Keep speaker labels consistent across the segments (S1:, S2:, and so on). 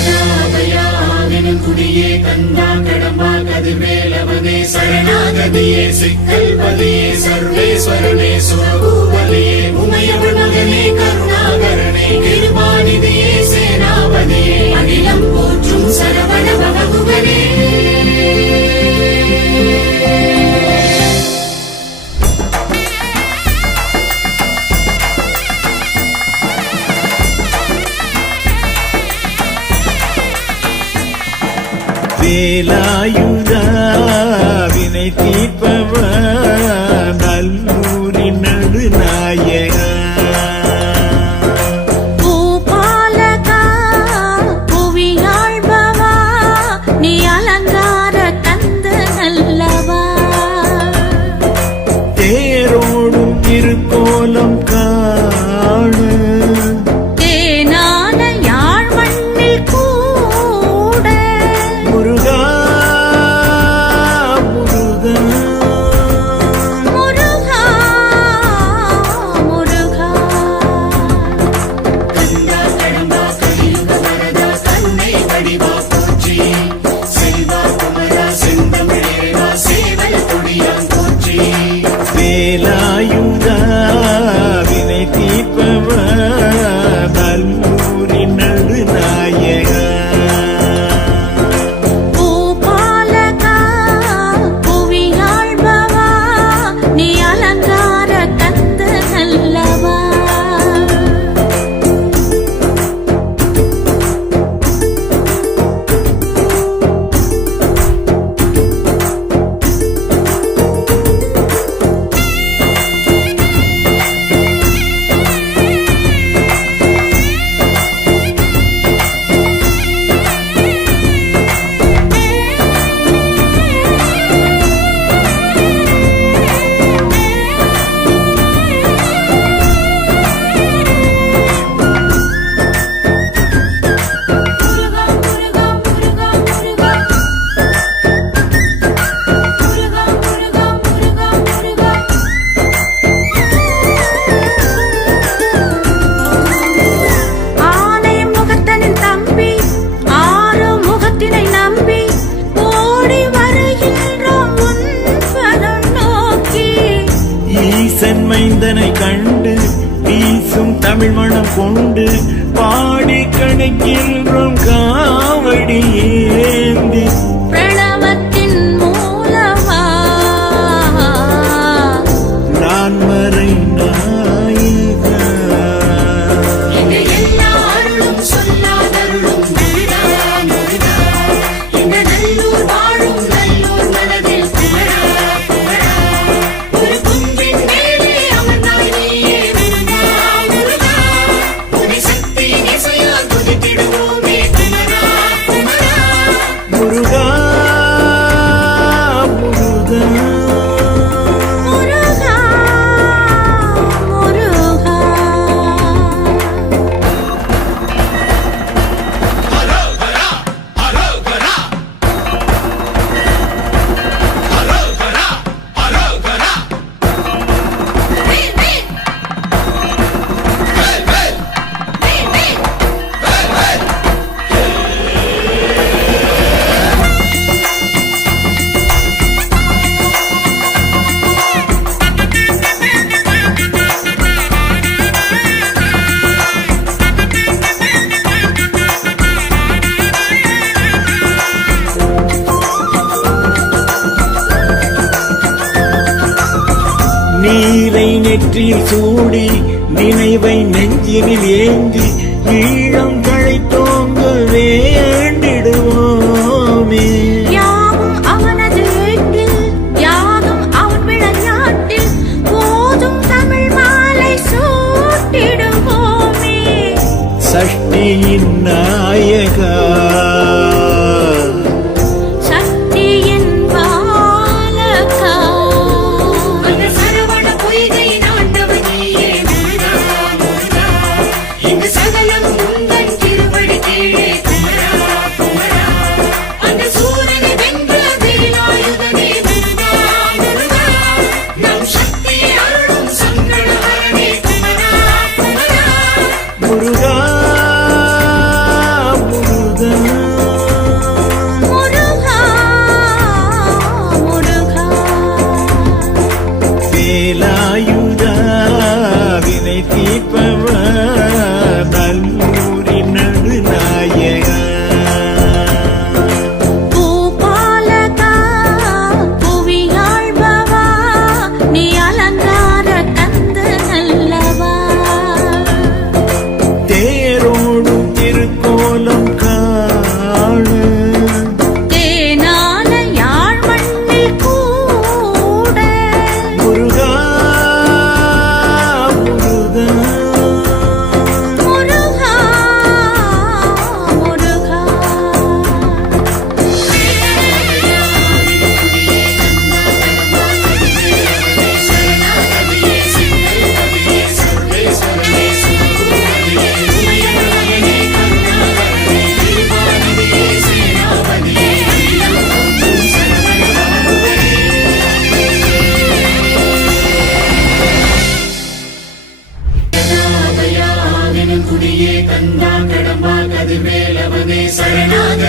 S1: சரணாதயாவின் குடியே கந்தா கடம்பா கதிர்வேலவனே சரணாகதியே சிக்கல்பதியே சர்வேஸ்வரனே சுரபூபதியே உமையவன் மகனே கருணாகரனே கிருபாநிதியே சேனாபதியே அகிலம் போற்றும் சரவண
S2: மேலாயும்
S3: தென் மைந்தனை கண்டு வீசும் தமிழ் மனம் கொண்டு பாடி கணக்கின்றோம் காவடி ஏந்தி நெற்றியில் சூடி நினைவை நெஞ்சினில் ஏந்தி ஈழம்
S1: முருகா.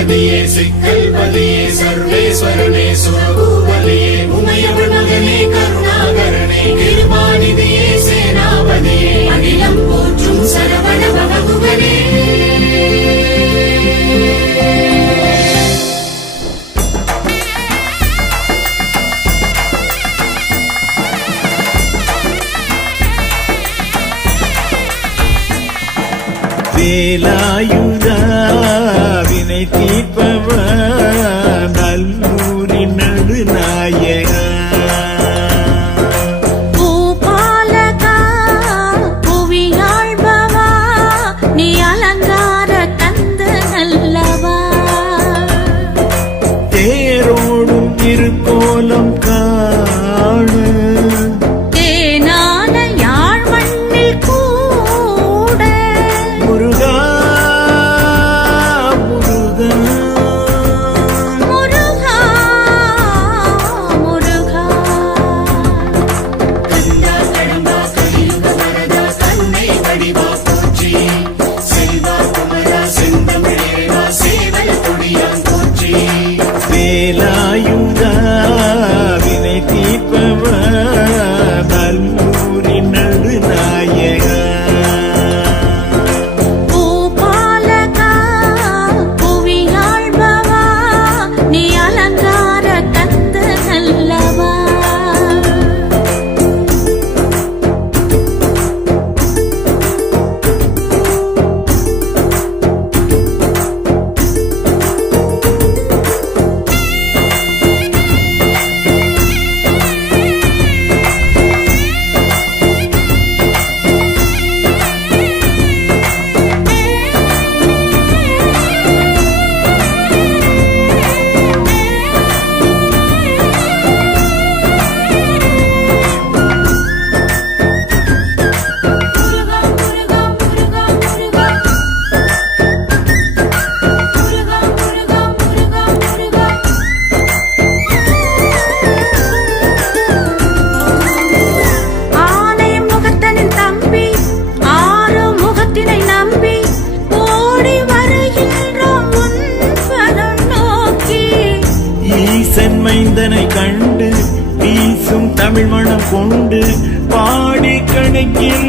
S1: கணபதியே சிக்கல்பதியே சர்வேஸ்வரனே சுரபூபதியே உமையவள் மகனே கருணாகரனே கிருபாநிதியே சேனாபதியே அகிலம் போற்றும் சரவண
S3: பகவதுவனே வேலாயும்
S2: ti in